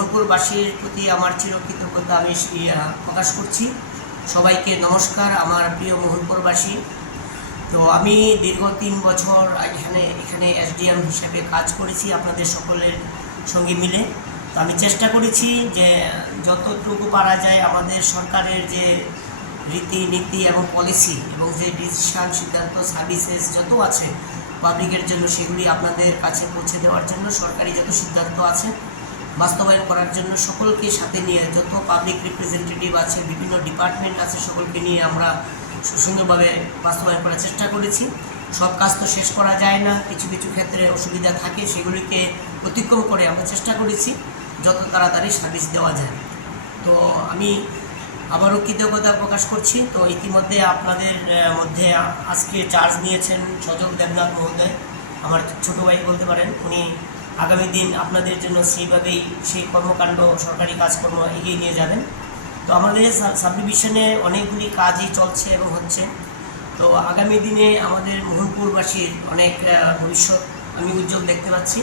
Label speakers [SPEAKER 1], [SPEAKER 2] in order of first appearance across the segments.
[SPEAKER 1] মোহনপুরবাসীর প্রতি আমার চিরকৃতজ্ঞতা আমি প্রকাশ করছি। সবাইকে নমস্কার, আমার প্রিয় মোহনপুরবাসী তো আমি দীর্ঘ তিন বছর এখানে এখানে এসডিএম হিসেবে কাজ করেছি আপনাদের সকলের সঙ্গে মিলে। তো আমি চেষ্টা করেছি যে যতটুকু পারা যায় আমাদের সরকারের যে রীতিনীতি এবং পলিসি এবং যে ডিসিশন, সিদ্ধান্ত, সার্ভিসেস যত আছে পাবলিকের জন্য, সেগুলি আপনাদের কাছে পৌঁছে দেওয়ার জন্য সরকারি যত সিদ্ধান্ত আছে বাস্তবায়ন করার জন্য সকলকে সাথে নিয়ে যত পাবলিক রিপ্রেজেন্টেটিভ আছে, বিভিন্ন ডিপার্টমেন্ট আছে, সকলকে নিয়ে আমরা সুন্দরভাবে বাস্তবায়ন করার চেষ্টা করেছি। সব কাজ তো শেষ করা যায় না, কিছু কিছু ক্ষেত্রে অসুবিধা থাকে, সেগুলিকে অতিক্রম করে আমরা চেষ্টা করেছি, যত তাড়াতাড়ি সার্ভিস দেওয়া যায়। তো আমি আবারও কৃতজ্ঞতা প্রকাশ করছি। তো ইতিমধ্যে আপনাদের মধ্যে আজকে চার্জ নিয়েছেন সজল দেবনাথ মহোদয়। আমার ছোটো ভাই বলতে পারেন, উনি আগামী দিন আপনাদের জন্য সেইভাবেই সেই কর্মকাণ্ড, সরকারি কাজকর্ম এগিয়ে নিয়ে যাবেন। তো আমাদের সাব ডিভিশনে অনেকগুলি কাজই চলছে এবং হচ্ছে। তো আগামী দিনে আমাদের মোহনপুরবাসীর অনেক ভবিষ্যৎ আমি উজ্জ্বল দেখতে পাচ্ছি।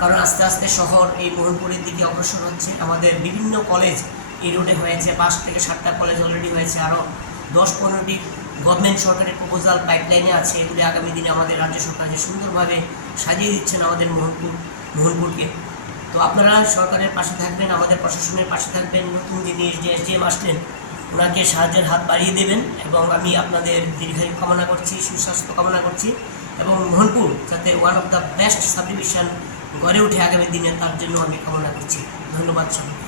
[SPEAKER 1] কারণ আস্তে আস্তে শহর এই মোহনপুরের দিকে অগ্রসর হচ্ছে। আমাদের বিভিন্ন কলেজ এই রোডে হয়েছে। পাঁচ থেকে সাতটা কলেজ অলরেডি হয়েছে। আরও দশ পনেরোটি গভর্নমেন্ট সরকারের প্রপোজাল পাইপলাইনে আছে। এগুলি আগামী দিনে আমাদের রাজ্য সরকার যে সুন্দরভাবে সাজিয়ে দিচ্ছেন আমাদের মোহনপুর মোহনপুরকে তো আপনারা সরকারের পাশে থাকবেন, আমাদের প্রশাসনের পাশে থাকবেন, নতুন যিনি যে এসডিএম আসলেন, ওনাকে সাহায্যের হাত বাড়িয়ে দেবেন এবং আমি আপনাদের দীর্ঘায়ু কামনা করছি, সুস্বাস্থ্য কামনা করছি এবং মোহনপুর যাতে one of the best subdivision গড়ে উঠে আগামী দিনে, তার জন্য আমি কামনা করছি। ধন্যবাদ সবাই